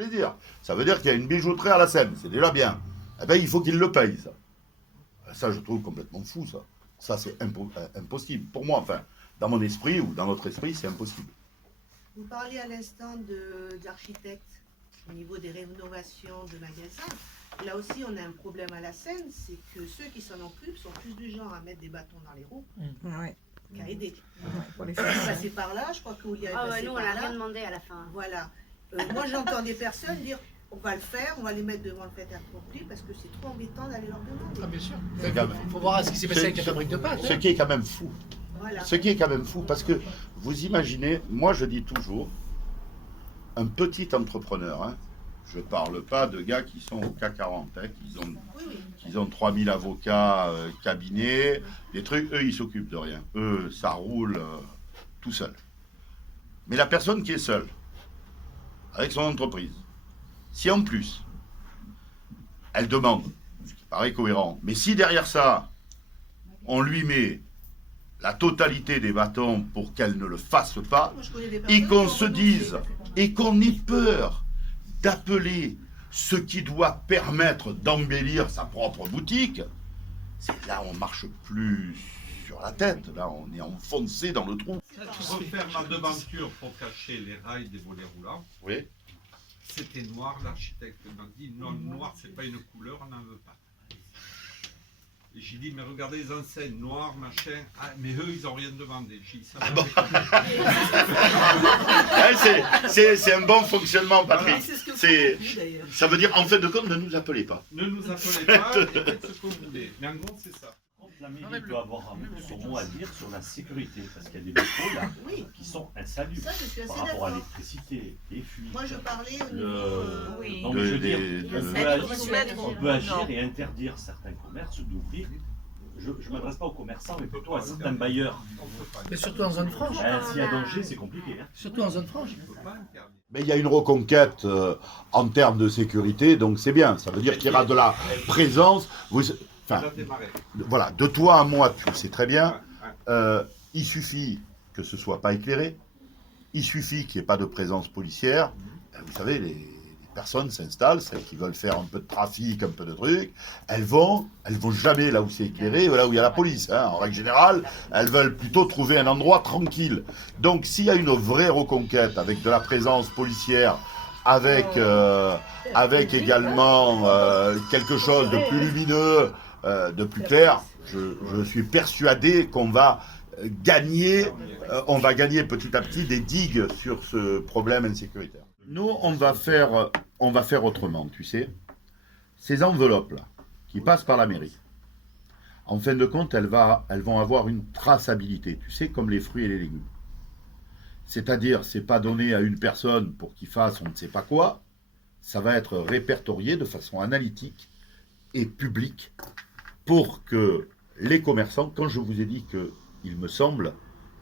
plaisir. Ça veut dire qu'il y a une bijouterie à la Seine, c'est déjà bien. Eh ben, il faut qu'il le paye, ça. Ça, je trouve complètement fou, ça. Ça, c'est impossible. Pour moi, enfin, dans mon esprit ou dans notre esprit, c'est impossible. Vous parliez à l'instant d'architectes au niveau des rénovations de magasins. Là aussi, on a un problème à la Seine, c'est que ceux qui s'en occupent sont plus du genre à mettre des bâtons dans les roues Ouais. qu'à aider. Pour les On est passé par là, je crois que Oulia est Ah ouais, passé nous, on par n'a là. rien demandé à la fin. Voilà. Moi, j'entends des personnes dire on va le faire, on va les mettre devant le fait accompli parce que c'est trop embêtant d'aller leur demander. Ah, bien sûr. C'est quand même- Il faut voir ce qui s'est passé avec la fabrique de pâtes. Ce qui est quand même fou. Voilà. Ce qui est quand même fou, parce que vous imaginez, moi je dis toujours, un petit entrepreneur, hein, je ne parle pas de gars qui sont au CAC 40, hein, qui ont 3000 avocats, cabinets, des trucs, eux ils s'occupent de rien. Eux, ça roule tout seul. Mais la personne qui est seule, avec son entreprise, si en plus, elle demande, ce qui paraît cohérent, mais si derrière ça, on lui met la totalité des bâtons pour qu'elle ne le fasse pas, Moi, je connais des et personnes qu'on qui ont se renoncé. dise, et qu'on ait peur d'appeler ce qui doit permettre d'embellir sa propre boutique, c'est là on marche plus sur la tête, là on est enfoncé dans le trou. Refaire ma devanture pour cacher les rails des volets roulants. Oui. C'était noir, l'architecte m'a dit non, noir c'est pas une couleur, on n'en veut pas. Et j'ai dit mais regardez les enseignes, noir, machin, ah, mais eux ils ont rien demandé. J'ai dit ça. C'est un bon fonctionnement, Patrick. C'est ce que C'est- vous dites, d'ailleurs. Ça veut dire en fait de compte ne nous appelez pas. Ne nous appelez pas, et faites ce que vous voulez. Mais en gros c'est ça. La mairie doit avoir son mot à dire sur la sécurité, parce qu'il y a des locaux là Oui, qui sont insalubres ça je suis assez par rapport à d'accord. l'électricité, les fuites. Moi je parlais au Le... niveau. Oui. Donc, je veux dire, de- on peut agir et interdire certains commerces d'ouvrir. Je ne m'adresse pas aux commerçants, mais plutôt à certains bailleurs. Mais surtout en zone franche. S'il y a danger, c'est compliqué. Hein. Surtout en zone franche. Il ne faut pas interdire. Mais il y a une reconquête en termes de sécurité, donc c'est bien. Ça veut dire qu'il y aura de la présence. Enfin, Ça a démarré. voilà, de toi à moi, tu sais très bien. Ouais, ouais. Il suffit que ce soit pas éclairé. Il suffit qu'il n'y ait pas de présence policière. Vous savez, les personnes s'installent, celles qui veulent faire un peu de trafic, un peu de trucs. Elles vont jamais là où c'est éclairé, là où il y a la police. Hein. En règle générale, elles veulent plutôt trouver un endroit tranquille. Donc, s'il y a une vraie reconquête avec de la présence policière, avec également quelque chose de plus lumineux, de plus clair, je suis persuadé qu'on va gagner, on va gagner petit à petit des digues sur ce problème insécuritaire. Nous, on va faire autrement, tu sais. Ces enveloppes-là, qui passent par la mairie, en fin de compte, elles vont avoir une traçabilité, tu sais, comme les fruits et les légumes. C'est-à-dire, c'est pas donné à une personne pour qu'il fasse on ne sait pas quoi, ça va être répertorié de façon analytique et publique pour que les commerçants, quand je vous ai dit qu'il me semble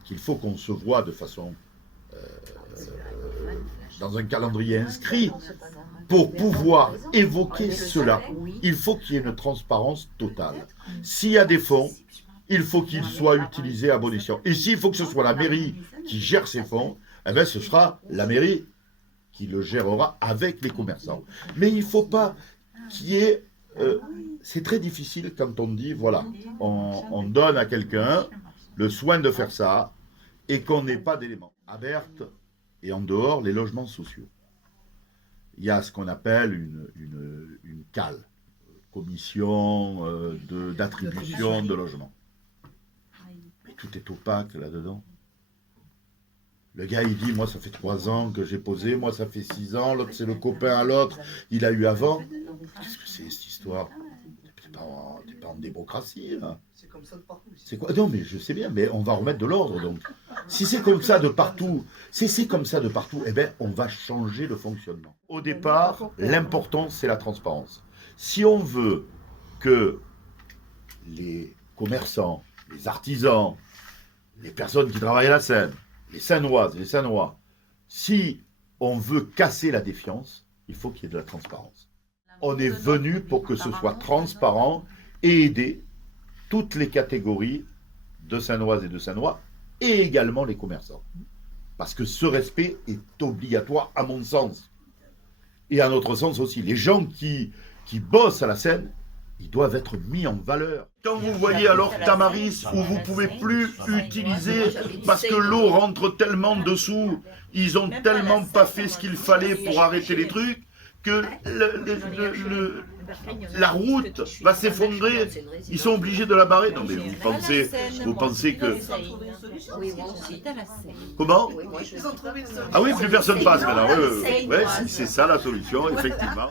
qu'il faut qu'on se voit de façon dans un calendrier inscrit, pour pouvoir évoquer cela, il faut qu'il y ait une transparence totale. S'il y a des fonds, il faut qu'ils soient utilisés à bon escient. Et s'il faut que ce soit la mairie qui gère ces fonds, eh bien ce sera la mairie qui le gérera avec les commerçants. Mais il ne faut pas qu'il y ait... c'est très difficile quand on dit, voilà, on donne à quelqu'un le soin de faire ça et qu'on n'ait pas d'éléments. À Berthe et en dehors, les logements sociaux. Il y a ce qu'on appelle une CAL, commission d'attribution de logements. Mais tout est opaque là-dedans. Le gars, il dit, moi, ça fait 3 ans que j'ai posé, moi, ça fait 6 ans, l'autre, c'est le copain à l'autre, il a eu avant. Qu'est-ce que c'est, cette histoire? T'es pas en démocratie, là. C'est comme ça de partout. C'est quoi? Non, mais je sais bien, mais on va remettre de l'ordre, donc. Si c'est comme ça de partout, eh bien, on va changer le fonctionnement. Au départ, l'important, c'est la transparence. Si on veut que les commerçants, les artisans, les personnes qui travaillent à la Seine, les Seinoises, les Seinois, si on veut casser la défiance, il faut qu'il y ait de la transparence. On est venu pour que ce soit transparent et aider toutes les catégories de Seinoises et de Seinois, et également les commerçants. Parce que ce respect est obligatoire à mon sens. Et à notre sens aussi, les gens qui bossent à la Seine, ils doivent être mis en valeur. Quand vous voyez alors Tamaris, où vous ne pouvez plus utiliser, parce que l'eau rentre tellement dessous, ils ont tellement pas fait ce qu'il fallait pour arrêter les trucs, que la route va s'effondrer. Ils sont obligés de la barrer. Non mais vous pensez que... Oui, moi aussi, dans la Seine. Comment? Ils ont trouvé une solution. Ah oui, plus personne passe maintenant. Ouais, c'est ça la solution, effectivement.